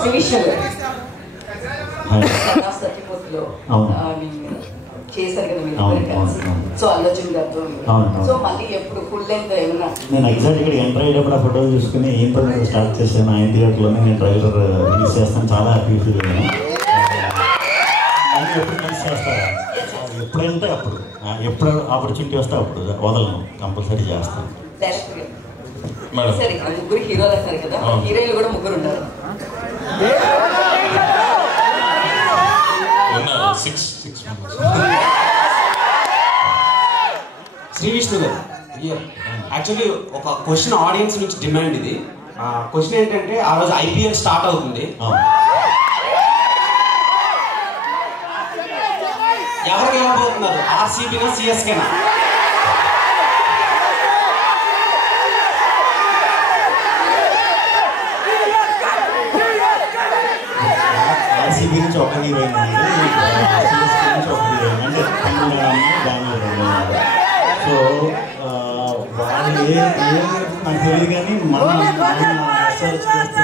శ్రీవిష్ణు సత్యమూర్తిలో చేశారు కదా మీరు కలిసి. సో అల్లర్జున్ గారితో సో మళ్ళీ ఎప్పుడు ఫుల్ లెంత్ ఏమన్నా? నేను ఎగ్జాక్ట్ ఇక్కడ ఎంటర్ అయ్యేటప్పుడు ఆ ఫోటోలు చూసుకుని ఏం పని స్టార్ట్ చేశాను. ఆయన థియేటర్లోనే నేను ట్రైలర్ రిలీజ్ చేస్తాను. చాలా హ్యాపీ ఫీల్ అయ్యాను. ఎప్పుడు కలిసి చేస్తారా? ఎప్పుడంటే అప్పుడు, ఎప్పుడు ఆపర్చునిటీ వస్తే అప్పుడు వదలను, కంపల్సరీ చేస్తాను. సరే, ముగ్గురు హీరోలు అంటారు కదా, హీరోయిన్లు కూడా ముగ్గురు ఉన్నారు. శ్రీవిష్ణు గారు, యాక్చువల్లీ ఒక క్వశ్చన్ ఆడియన్స్ నుంచి డిమాండ్ ఇది. క్వశ్చన్ ఏంటంటే, ఆ రోజు IPL స్టార్ట్ అవుతుంది, ఎవరు గెలవబోతున్నారు? RCBనా CSKనా? RCB నుంచి ఒక హీరోయిన్ ఉంది, CSK నుంచి ఒక హీరోయిన్, అంటే తమిళనాడు బెంగళూరు. సో వాళ్ళు నాకు తెలియదు, కానీ మనం రీసెర్చ్ చేస్తే